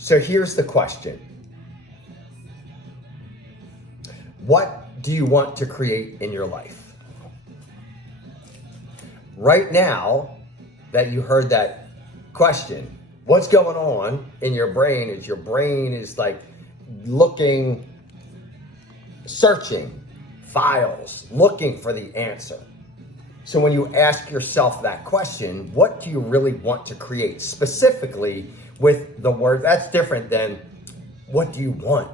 So here's the question. What do you want to create in your life? Right now that you heard that question, what's going on in your brain is your brain is like looking, searching files, looking for the answer. So when you ask yourself that question, what do you really want to create? Specifically with the word, that's different than what do you want,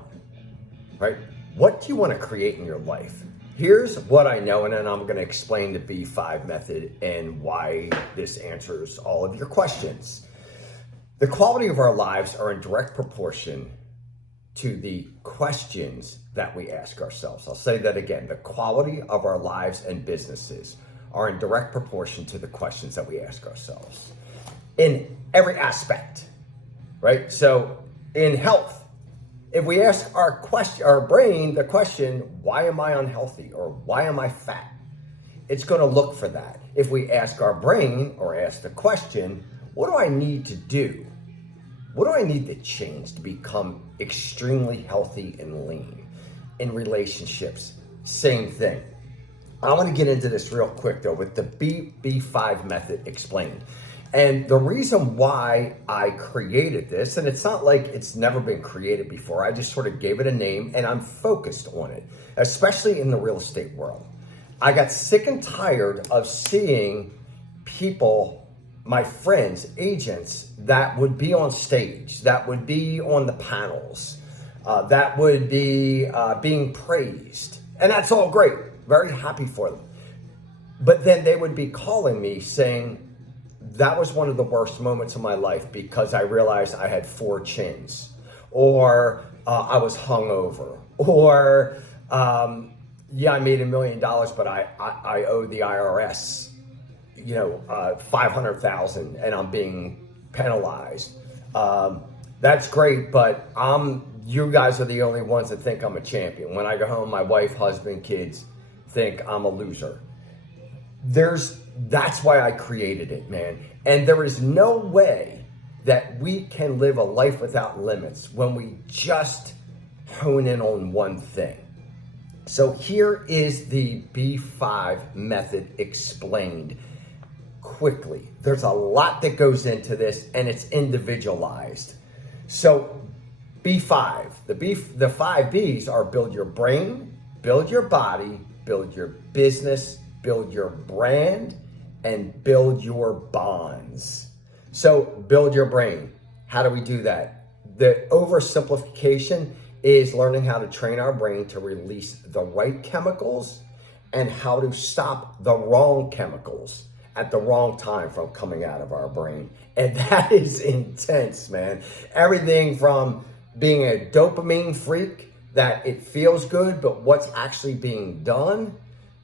right? What do you want to create in your life? Here's what I know, and then I'm going to explain the B5 method and why this answers all of your questions. The quality of our lives are in direct proportion to the questions that we ask ourselves. I'll say that again. The quality of our lives and businesses are in direct proportion to the questions that we ask ourselves in every aspect, right? So in health, if we ask our brain the question, why am I unhealthy or why am I fat? It's going to look for that. If we ask our brain or ask the question, what do I need to do? What do I need to change to become extremely healthy and lean? In relationships, same thing. I want to get into this real quick though with the B5 method explained. And the reason why I created this, and it's not like it's never been created before, I just sort of gave it a name and I'm focused on it, especially in the real estate world. I got sick and tired of seeing people, my friends, agents, that would be on stage, that would be on the panels, that would be being praised. And that's all great. Very happy for them. But then they would be calling me saying, that was one of the worst moments of my life because I realized I had 4 chins, or I was hungover, or yeah, I made $1 million, but I owe the IRS, $500,000 and I'm being penalized. That's great, but you guys are the only ones that think I'm a champion. When I go home, my wife, husband, kids think I'm a loser. That's why I created it, man. And there is no way that we can live a life without limits when we just hone in on one thing. So here is the B5 method explained quickly. There's a lot that goes into this and it's individualized. So B5, the 5 B's are build your brain, build your body, build your business, build your brand, and build your bonds. So build your brain. How do we do that? The oversimplification is learning how to train our brain to release the right chemicals and how to stop the wrong chemicals at the wrong time from coming out of our brain. And that is intense, man. Everything from being a dopamine freak, that it feels good, but what's actually being done,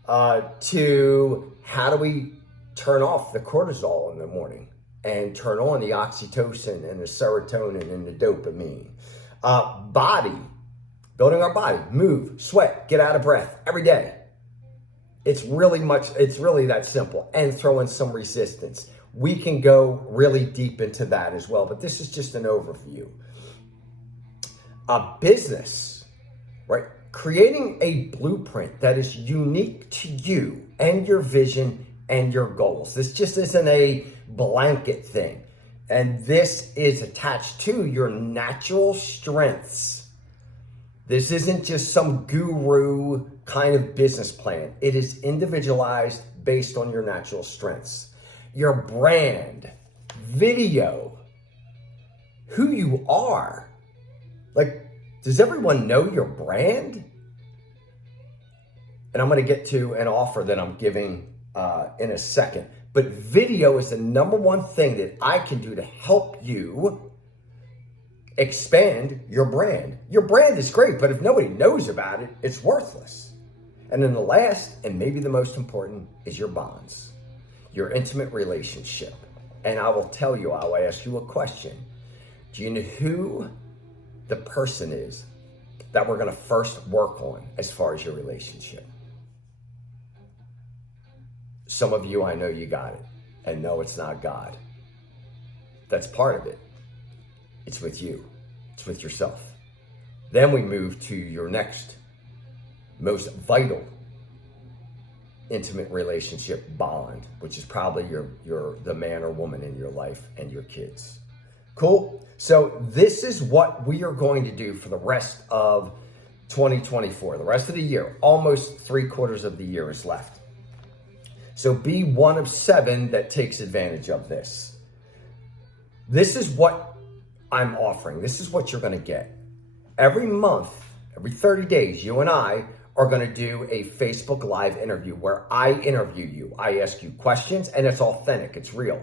to how do we turn off the cortisol in the morning and turn on the oxytocin and the serotonin and the dopamine. Body, building our body, move, sweat, get out of breath every day. It's really that simple. And throw in some resistance. We can go really deep into that as well, but this is just an overview. Business, right? Creating a blueprint that is unique to you and your vision and your goals. This just isn't a blanket thing. And this is attached to your natural strengths. This isn't just some guru kind of business plan. It is individualized based on your natural strengths. Your brand, video, who you are. Like, does everyone know your brand? And I'm going to get to an offer that I'm giving in a second. But video is the number one thing that I can do to help you expand your brand. Your brand is great, but if nobody knows about it, it's worthless. And then the last, and maybe the most important, is your bonds, your intimate relationship. And I will tell you, I'll ask you a question. Do you know who the person is that we're going to first work on as far as your relationship? Some of you, I know you got it. And no, it's not God. That's part of it. It's with you. It's with yourself. Then we move to your next most vital intimate relationship bond, which is probably the man or woman in your life and your kids. Cool? So this is what we are going to do for the rest of 2024, the rest of the year. Almost 3/4 of the year is left. So be one of 7 that takes advantage of this. This is what I'm offering. This is what you're going to get. Every month, every 30 days, you and I are going to do a Facebook Live interview where I interview you. I ask you questions and it's authentic. It's real.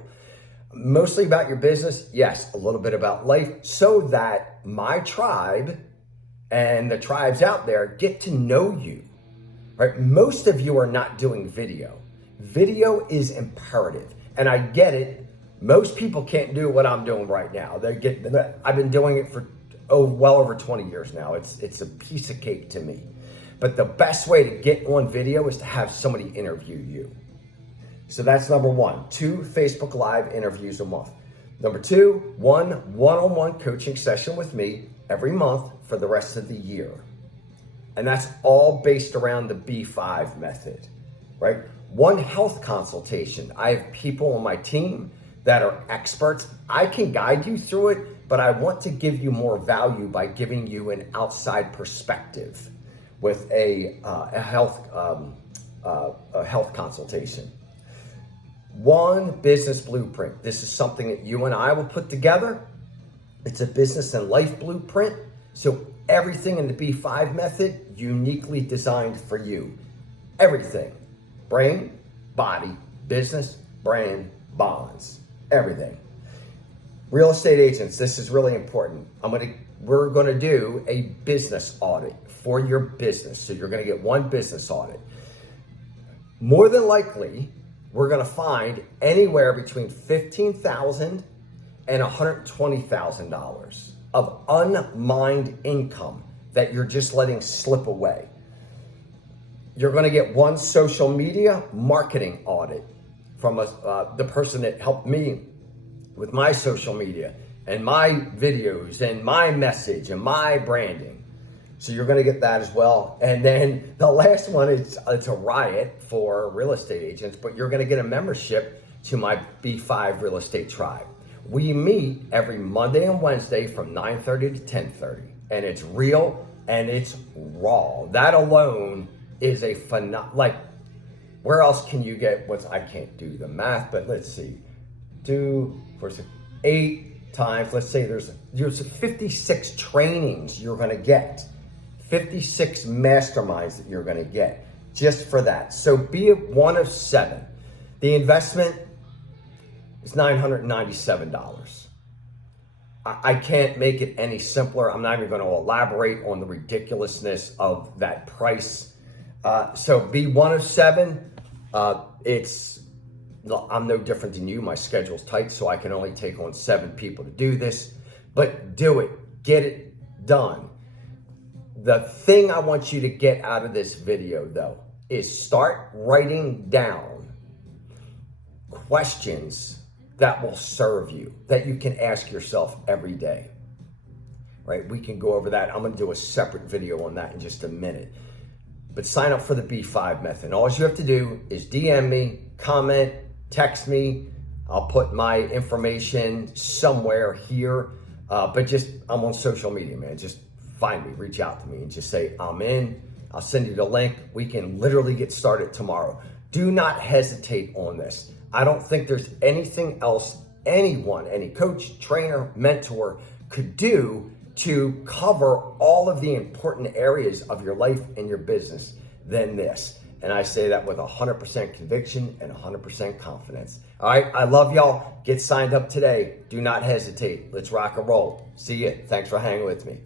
Mostly about your business. Yes, a little bit about life so that my tribe and the tribes out there get to know you, right? Most of you are not doing video. Video is imperative. And I get it. Most people can't do what I'm doing right now. I've been doing it for well over 20 years now. It's a piece of cake to me. But the best way to get on video is to have somebody interview you. So that's number 1, 2 Facebook Live interviews a month. Number 2, 1 one-on-one coaching session with me every month for the rest of the year. And that's all based around the B5 method, right? 1 health consultation. I have people on my team that are experts. I can guide you through it, but I want to give you more value by giving you an outside perspective with a health consultation. 1 business blueprint. This is something that you and I will put together. It's a business and life blueprint. So everything in the B5 method, uniquely designed for you. Everything. Brain, body, business, brand, bonds, everything. Real estate agents, this is really important. We're going to do a business audit for your business. So you're going to get 1 business audit. More than likely, we're going to find anywhere between $15,000 and $120,000 of unmined income that you're just letting slip away. You're going to get 1 social media marketing audit from the person that helped me with my social media and my videos and my message and my branding. So you're going to get that as well. And then the last one is it's a riot for real estate agents, but you're going to get a membership to my B5 Real Estate Tribe. We meet every Monday and Wednesday from 9:30 to 10:30, and it's real and it's raw. That alone is a where else can you get I can't do the math, but let's see. 8 times, let's say there's 56 trainings you're going to get. 56 masterminds that you're going to get just for that. So be one of 7. The investment is $997. I can't make it any simpler. I'm not even going to elaborate on the ridiculousness of that price. So be one of 7. I'm no different than you. My schedule's tight, so I can only take on 7 people to do this. But do it. Get it done. The thing I want you to get out of this video, though, is start writing down questions that will serve you, that you can ask yourself every day, right? We can go over that. I'm going to do a separate video on that in just a minute. But sign up for the B5 method. All you have to do is DM me, comment, text me. I'll put my information somewhere here. But I'm on social media, man. Just find me, reach out to me and just say, I'm in. I'll send you the link. We can literally get started tomorrow. Do not hesitate on this. I don't think there's anything else anyone, any coach, trainer, mentor could do to cover all of the important areas of your life and your business than this. And I say that with 100% conviction and 100% confidence. All right, I love y'all. Get signed up today. Do not hesitate. Let's rock and roll. See you. Thanks for hanging with me.